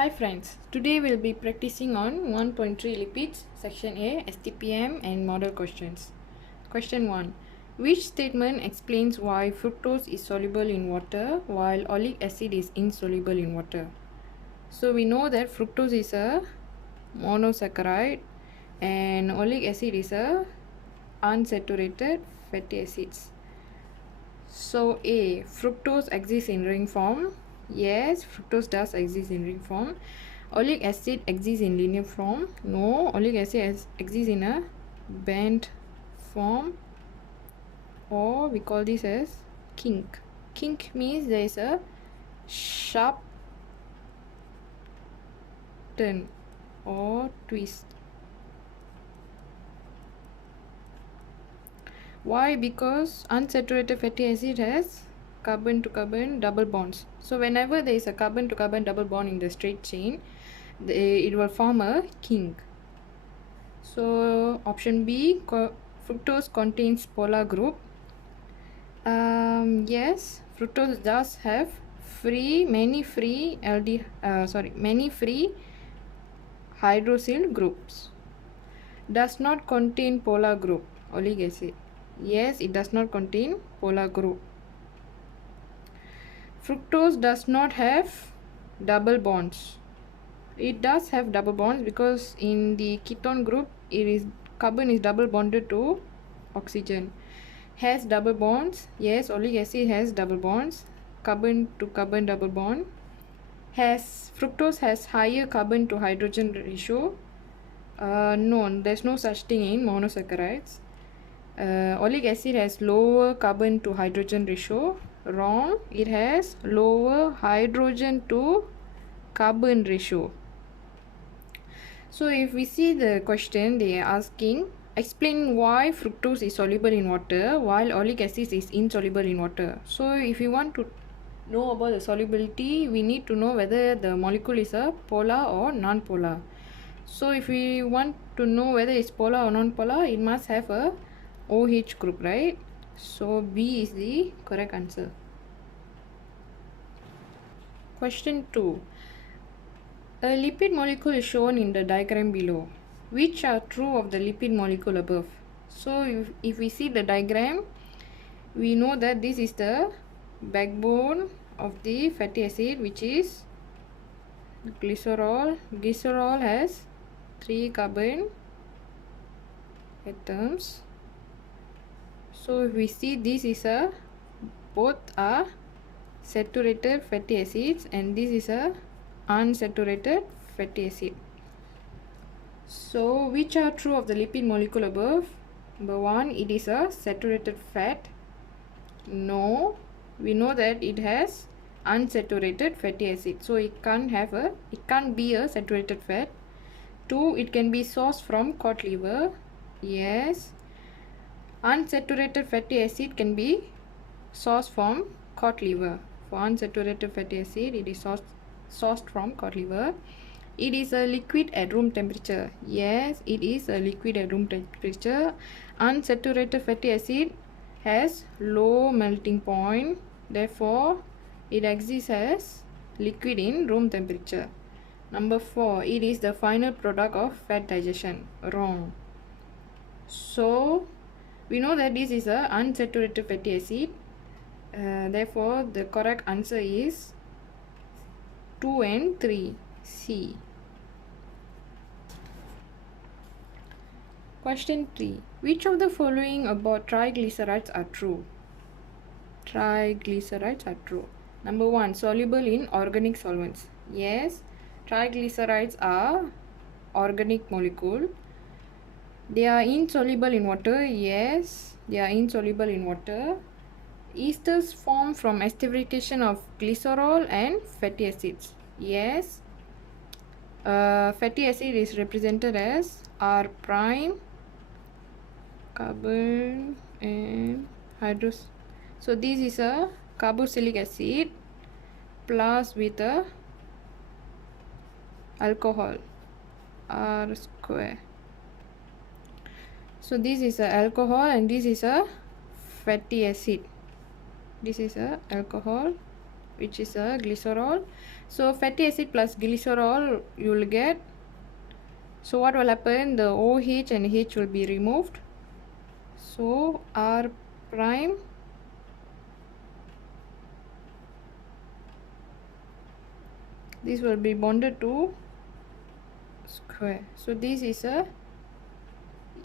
Hi friends, today we'll be practicing on 1.3 lipids, section A, STPM and model questions. Question 1. Which statement explains why fructose is soluble in water while oleic acid is insoluble in water? So we know that fructose is a monosaccharide and oleic acid is a unsaturated fatty acids. So A, fructose exists in ring form. Yes, fructose does exist in ring form. Oleic acid exists in linear form. No, oleic acid exists in a band form, or we call this as kink. Kink means there is a sharp turn or twist. Why? Because unsaturated fatty acid has carbon to carbon double bonds. So whenever there is a carbon to carbon double bond in the straight chain, it will form a kink. So option B, fructose contains polar group. Yes, fructose does have many free hydroxyl groups. Does not contain polar group, oleic acid. Yes, it does not contain polar group. Fructose does not have double bonds. It does have double bonds because in the ketone group, carbon is double bonded to oxygen. Has double bonds. Yes, oleic acid has double bonds. Carbon to carbon double bond. Fructose has higher carbon to hydrogen ratio. No, there's no such thing in monosaccharides. Oleic acid has lower carbon to hydrogen ratio. Wrong. It has lower hydrogen to carbon ratio. So if we see the question, they are asking, explain why fructose is soluble in water while oleic acid is insoluble in water. So if you want to know about the solubility, we need to know whether the molecule is a polar or non-polar. So if we want to know whether it's polar or non-polar, it must have a OH group, right? So B is the correct answer. Question 2. A lipid molecule is shown in the diagram below. Which are true of the lipid molecule above? So if we see the diagram, we know that this is the backbone of the fatty acid, which is glycerol. Glycerol has 3 carbon atoms. So if we see, this is both are saturated fatty acids and this is a unsaturated fatty acid. So which are true of the lipid molecule above? Number 1, it is a saturated fat. No, we know that it has unsaturated fatty acid, so it can't be a saturated fat. 2, it can be sourced from cod liver. Yes, unsaturated fatty acid can be sourced from cod liver. For unsaturated fatty acid, it is sourced from cod liver. It is a liquid at room temperature. Yes, it is a liquid at room temperature. Unsaturated fatty acid has low melting point. Therefore, it exists as liquid in room temperature. Number 4, it is the final product of fat digestion. Wrong. So, we know that this is a unsaturated fatty acid. Therefore, the correct answer is 2 and 3. C. Question 3. Which of the following about triglycerides are true? Triglycerides are true. Number 1, soluble in organic solvents. Yes, triglycerides are organic molecule. They are insoluble in water. Yes, they are insoluble in water. Esters form from esterification of glycerol and fatty acids. Yes, fatty acid is represented as R prime, carbon and hydros. So this is a carboxylic acid plus with a alcohol, R square. So this is a alcohol and this is a fatty acid. This is a alcohol which is a glycerol. So fatty acid plus glycerol you will get. So what will happen? The OH and H will be removed. So R prime this will be bonded to square. So this is a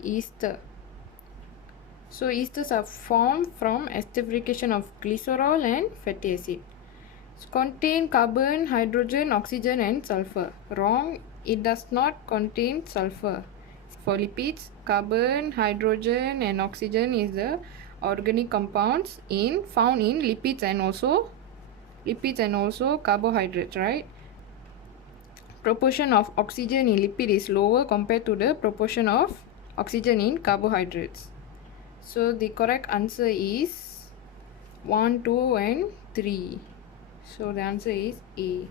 ester. So esters are formed from esterification of glycerol and fatty acid. Contain carbon, hydrogen, oxygen and sulfur. Wrong, it does not contain sulfur. For lipids, carbon, hydrogen and oxygen is the organic compounds found in lipids and also carbohydrates, right? Proportion of oxygen in lipid is lower compared to the proportion of oxygen in carbohydrates. So the correct answer is 1, 2 and 3. So the answer is A.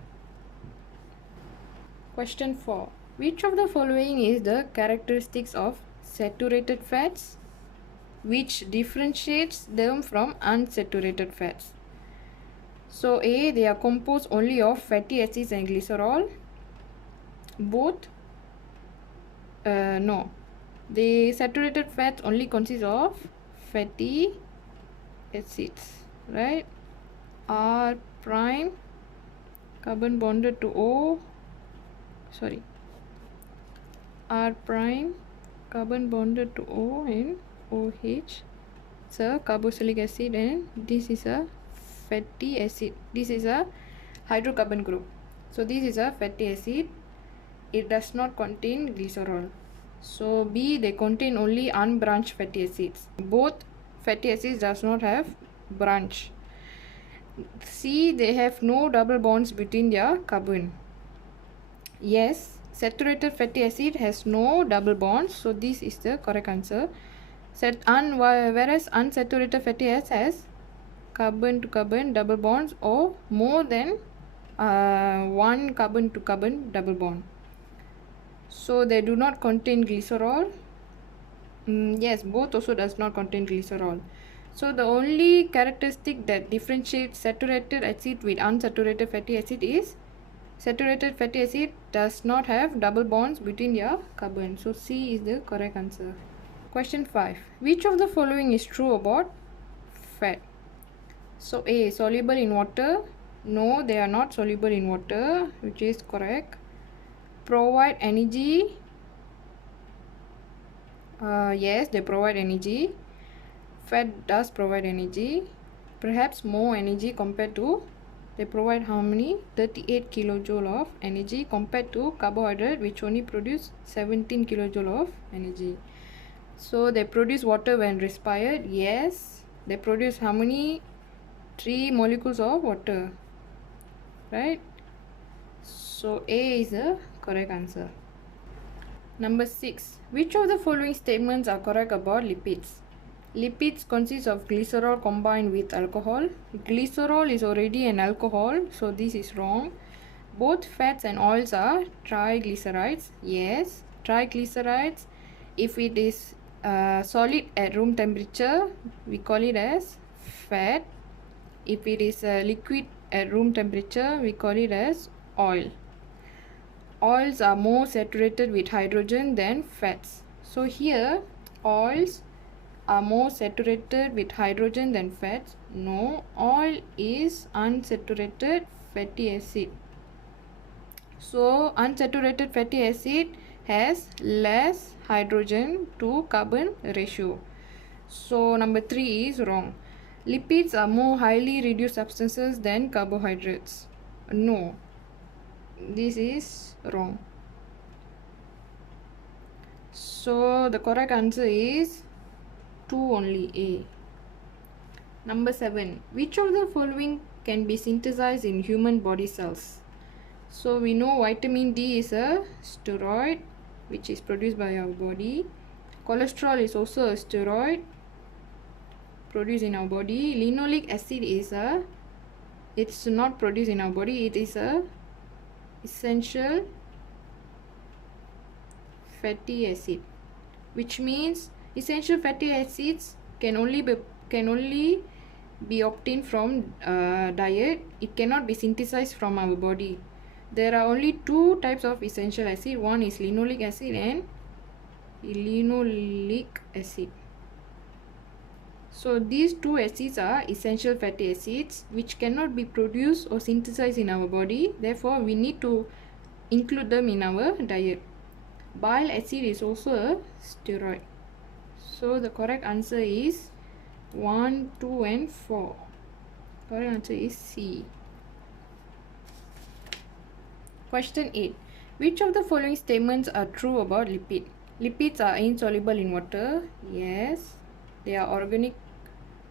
Question 4. Which of the following is the characteristics of saturated fats which differentiates them from unsaturated fats? So A, they are composed only of fatty acids and glycerol. Both no, the saturated fats only consist of fatty acids, right? R prime carbon bonded to R prime carbon bonded to O and OH. It's a carboxylic acid and this is a fatty acid. This is a hydrocarbon group. So this is a fatty acid. It does not contain glycerol. So B, they contain only unbranched fatty acids. Both fatty acids does not have branch. C, they have no double bonds between their carbon. Yes, saturated fatty acid has no double bonds, so this is the correct answer. Whereas unsaturated fatty acids has carbon to carbon double bonds or more than one carbon to carbon double bond. So they do not contain glycerol. Yes, both also does not contain glycerol. So the only characteristic that differentiates saturated acid with unsaturated fatty acid is saturated fatty acid does not have double bonds between their carbon. So C is the correct answer. Question 5. Which of the following is true about fat? So A, soluble in water. No, they are not soluble in water, which is correct. Provide energy. Yes, they provide energy. Fat does provide energy, perhaps more energy compared to, they provide how many? 38 kilojoule of energy compared to carbohydrate which only produce 17 kilojoule of energy. So they produce water when respired. Yes, they produce how many? 3 molecules of water, right? So A is the correct answer. Number 6. Which of the following statements are correct about lipids? Lipids consist of glycerol combined with alcohol. Glycerol is already an alcohol, so this is wrong. Both fats and oils are triglycerides. Yes, triglycerides. If it is solid at room temperature, we call it as fat. If it is liquid at room temperature, we call it as oil. Oils are more saturated with hydrogen than fats. So here, oils are more saturated with hydrogen than fats. No, oil is unsaturated fatty acid. So unsaturated fatty acid has less hydrogen to carbon ratio. So number 3 is wrong. Lipids are more highly reduced substances than carbohydrates. No, this is wrong. So the correct answer is 2 only, A. Number 7. Which of the following can be synthesized in human body cells? So we know vitamin D is a steroid which is produced by our body. Cholesterol is also a steroid produced in our body. Linoleic acid it's not produced in our body, it is a essential fatty acid, which means essential fatty acids can only be obtained from diet, it cannot be synthesized from our body. There are only two types of essential acid. One is linoleic acid and linoleic acid. So these two acids are essential fatty acids which cannot be produced or synthesized in our body. Therefore, we need to include them in our diet. Bile acid is also a steroid. So the correct answer is 1, 2 and 4. Correct answer is C. Question 8. Which of the following statements are true about lipid? Lipids are insoluble in water. Yes. They are organic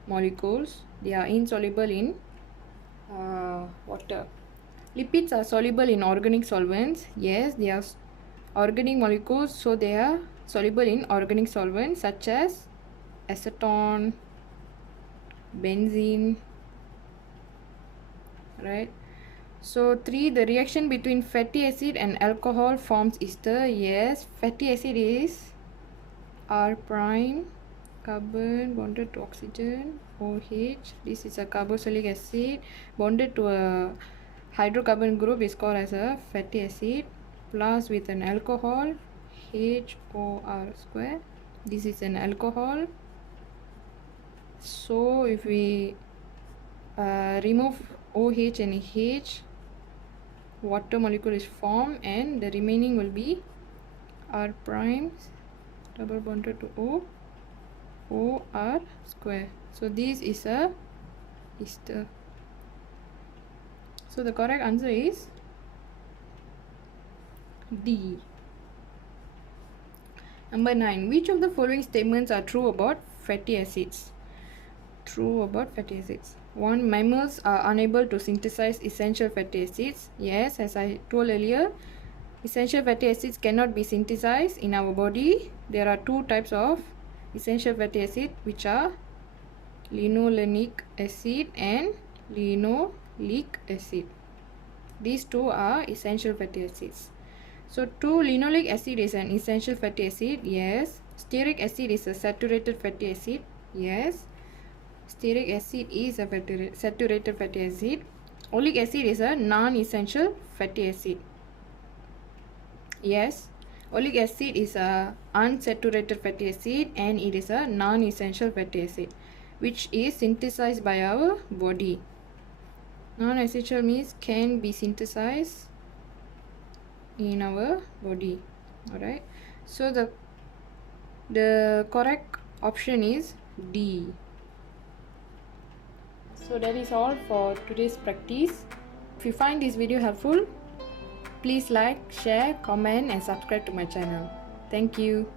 molecules. They are insoluble in water. Lipids are soluble in organic solvents. Yes, they are organic molecules, so they are soluble in organic solvents such as acetone, benzene, right? So 3, the reaction between fatty acid and alcohol forms ester. Yes, fatty acid is R prime, carbon bonded to oxygen, OH. This is a carboxylic acid bonded to a hydrocarbon group is called as a fatty acid, plus with an alcohol, HOR square. This is an alcohol. So if we remove OH and H, water molecule is formed and the remaining will be R prime double bonded to O, OR square. So this is a ester. So the correct answer is D. Number 9. Which of the following statements are true about fatty acids? True about fatty acids. 1. Mammals are unable to synthesize essential fatty acids. Yes, as I told earlier, essential fatty acids cannot be synthesized in our body. There are two types of essential fatty acid, which are linolenic acid and linoleic acid. These two are essential fatty acids. So 2, linoleic acid is an essential fatty acid. Yes. Stearic acid is a saturated fatty acid. Yes. Stearic acid is a saturated fatty acid. Oleic acid is a non-essential fatty acid. Yes. Oleic acid is a unsaturated fatty acid and it is a non-essential fatty acid which is synthesized by our body. Non-essential means can be synthesized in our body. Alright, so the correct option is D. So that is all for today's practice. If you find this video helpful, please like, share, comment and subscribe to my channel. Thank you.